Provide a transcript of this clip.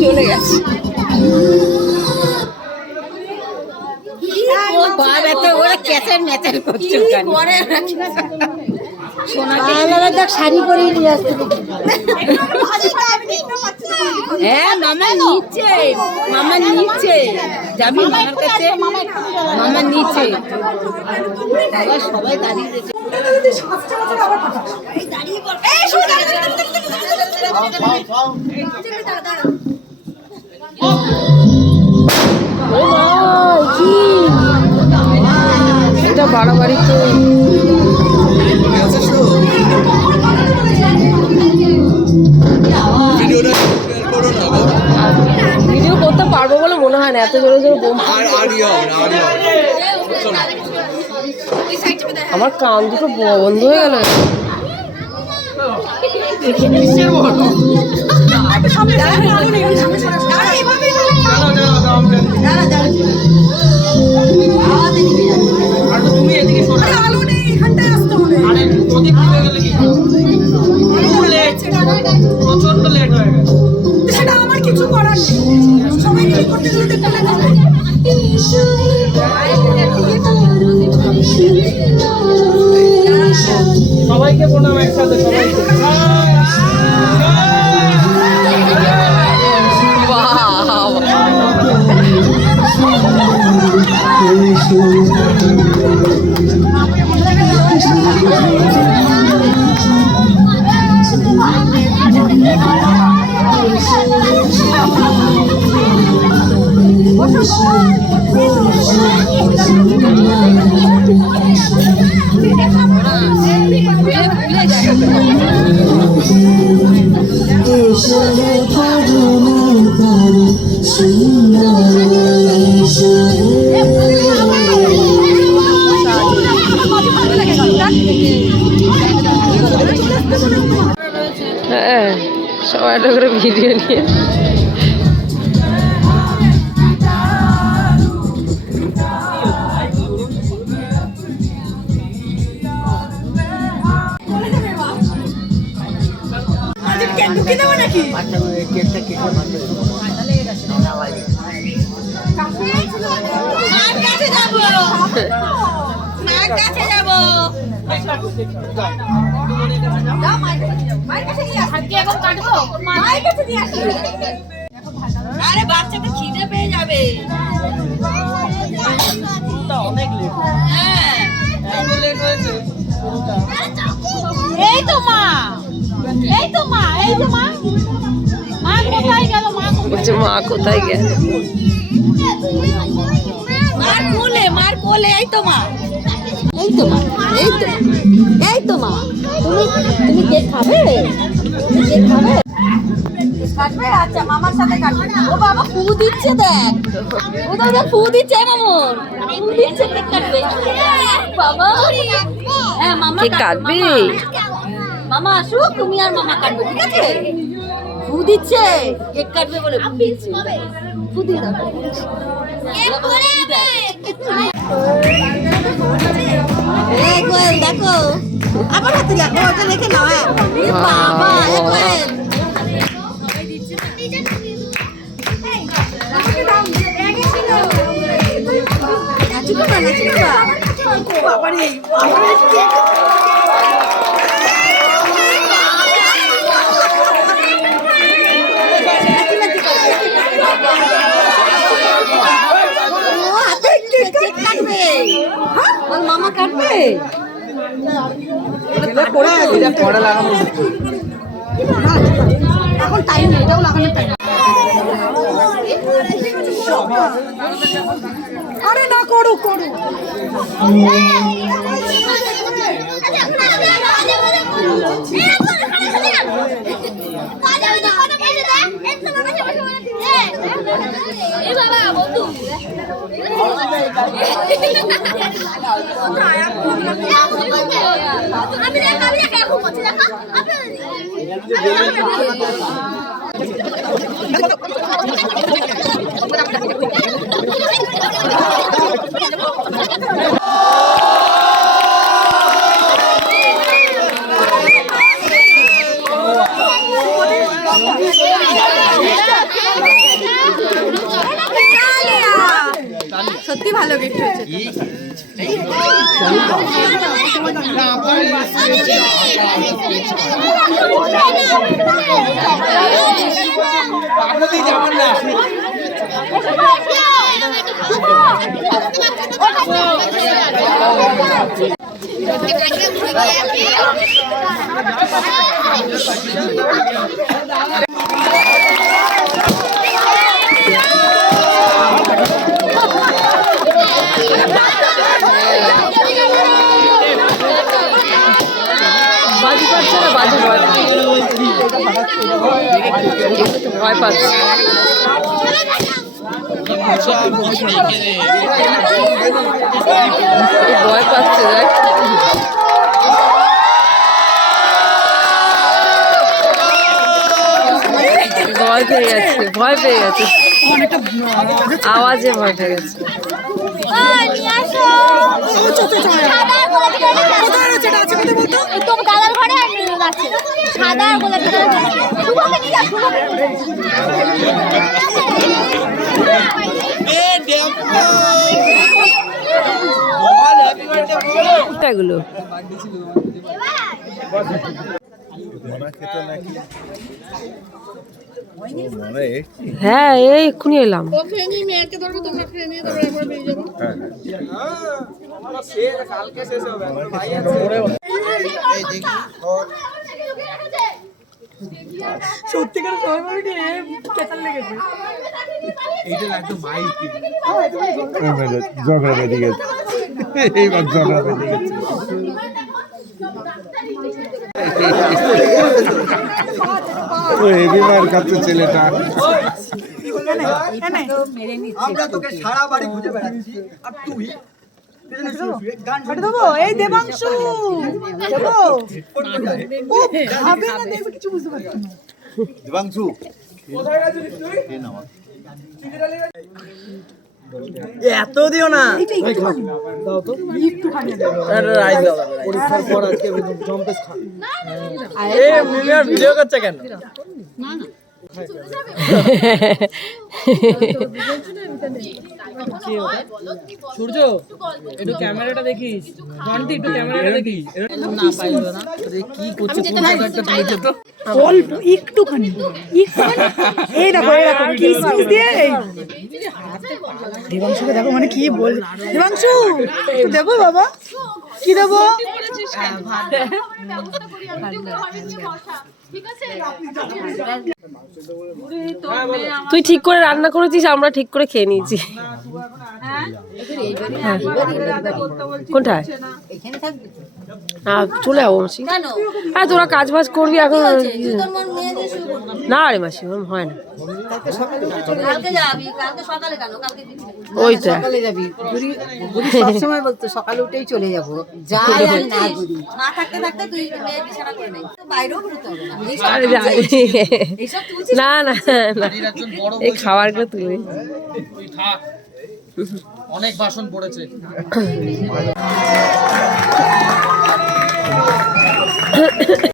চলে গেছে শাড়ি পরে নিয়ে আসতে হ্যাঁ মামা নিচ্ছে যাবি মামার কাছে মামা নিচ্ছে সবাই দাঁড়িয়ে রয়েছে এটা বাড়াবাড়ি তো ভিডিও করতে পারবো বলে মনে হয় না, এত জোরে জোরে বোম। আমার কান দুটো বন্ধ হয়ে গেল। প্রচন্ড লেট হয়ে গেছে, সেটা আমার কিছু করার নেই। সবাই করতে করতে সবাইকে প্রণাম একসাথে সবাইকে। হ্যাঁ সবাই একটা করে ভিডিও নিয়ে আরে বাচ্চাটা খিদে পেয়ে যাবে। অনেক লেট, এত লেট হয়েছে। এই তো মা, এই তো মা, এই তো মা, মা কোথায় গেল? মা কোথায় গেল? মার কোলে, মার কোলে। এই তো মা, এই তো মা, এই তো, এই তো মা। তুমি কেক খাবে? কেক খাবে? কাটবে? আচ্ছা মামার সাথে কাটবে। ও বাবা ফু দিচ্ছে, দেখ ও দাদা ফু দিচ্ছে, মামুন ফু দিচ্ছে, কেক কাটবে বাবা। হ্যাঁ মামা কাটবি, মামা আসুক, তুমি আর মামা কাটবে, ঠিক আছে? ফু দিচ্ছে, কেক কাটবে বলে ফু দিচ্ছে। ফু দিয়ে দাও, এই কোয়েল দেখো, আবার হাতে লাগো, ওটা রেখে নাও। বাবা এই কোয়েল কাটবে? এখন টাইম নেই, এটাও লাগানোর টাইম। আরে না, করো করো। সত্যি ভালো গিফট হয়েছে। বাজি পাচ্ছে না, বাজি ভয় পাচ্ছে। ভয় পাচ্ছে, দেখ। ভয় পেয়ে গেছে, ভয় পেয়ে গেছে, আওয়াজে ভয় পেয়ে গেছে। এগুলো হ্যাঁ, এই এক্ষুনি এলাম। সত্যিকার সবাই কেতাল লেগেছে। ঝগড়া বেঁধে গেছে, এইবার ঝগড়া বেঁধে গেছে। হেভি মার খাচ্ছে ছেলেটা। আমরা তোকে সারা বাড়ি খুঁজে বেড়াচ্ছি আর তুই দেবো এই দেবাংশু দেবো। ও ভাবে না, দেখবে কিছু বুঝতে পারছি না। দেবাংশু এত দিও না। একটুখানি ভিডিও করছে কেন? সূর্য একটু ক্যামেরাটা দেখিস, ঘন্টি একটু ক্যামেরাটা দেখিস। না পাইলো না, কি করছে? অল্প একটুখানি, এই দেখো এই দেখো কিসমিস দিয়ে এই দেবাংশুকে দেখো, মানে কি বল। দেবাংশু একটু দেবো বাবা, কি দেবো? তুই ঠিক করে রান্না করেছিস, আমরা ঠিক করে খেয়ে নিয়েছি। কোনটায়? চলে যাবো মাসি। হ্যাঁ, তোরা কাজ বাজ করবি এখন। না রে মাসি, ওরকম হয় না। ওইটা সকালে যাবি, বুড়ি সবসময় বলতো সকালে উঠেই চলে যাবো, যাই আর না করি। না থাকতে থাকতে তুই মেয়ে বিছানা করে নেই, বাইরেও বেরোতে হবে না। আরে না না না, এই খাবারগুলো তুলে অনেক বাসন পড়েছে।